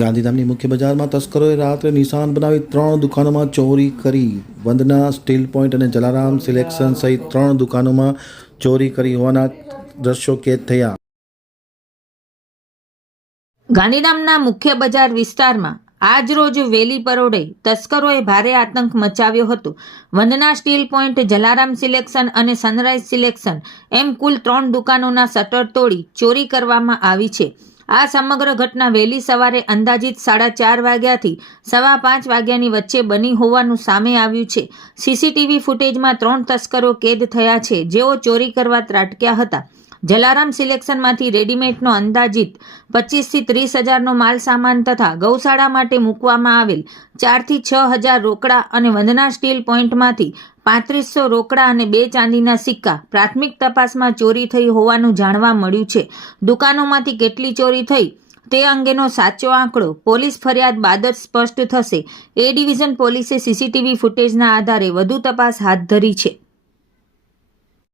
ગાંધીધામની મુખ્ય બજારમાં તસ્કરોએ રાત્રે નિશાન બનાવી ત્રણ દુકાનોમાં ચોરી કરી. વંદના, સ્ટીલ પોઈન્ટ અને જલારામ સિલેક્શન સહિત ત્રણ દુકાનોમાં ચોરી કરી હોવાના દ્રશ્યો કેદ થયા. ગાંધીધામના મુખ્ય બજાર વિસ્તારમાં આજ રોજ વેલી પરોડે તસ્કરોએ ભારે આતંક મચાવ્યો હતો. Vandana, steel point, Jalaram selection અને સનરાઈઝ સિલેક્શન એમ કુલ ત્રણ દુકાનોના શટર તોડી ચોરી કરવામાં આવી છે. આ સમગ્ર ઘટના વહેલી સવારે અંદાજિત સાડા ચાર વાગ્યાથી સવા પાંચ વાગ્યાની વચ્ચે બની હોવાનું સામે આવ્યું છે. સીસીટીવી ફૂટેજમાં ત્રણ તસ્કરો કેદ થયા છે. જેઓ ચોરી કરવા ત્રાટક્યા હતા. જલારામ સિલેક્શનમાંથી રેડીમેડનો અંદાજિત પચીસથી ત્રીસ હજારનો માલ સામાન તથા ગૌશાળા માટે મૂકવામાં આવેલ ચારથી છ હજાર રોકડા અને વંદના સ્ટીલ પોઈન્ટમાંથી પાંત્રીસો રોકડા અને બે ચાંદીના સિક્કા પ્રાથમિક તપાસમાં ચોરી થઈ હોવાનું જાણવા મળ્યું છે. દુકાનોમાંથી કેટલી ચોરી થઈ તે અંગેનો સાચો આંકડો પોલીસ ફરિયાદ બાદ જ સ્પષ્ટ થશે. એ ડિવિઝન પોલીસે સીસીટીવી ફૂટેજના આધારે વધુ તપાસ હાથ ધરી છે.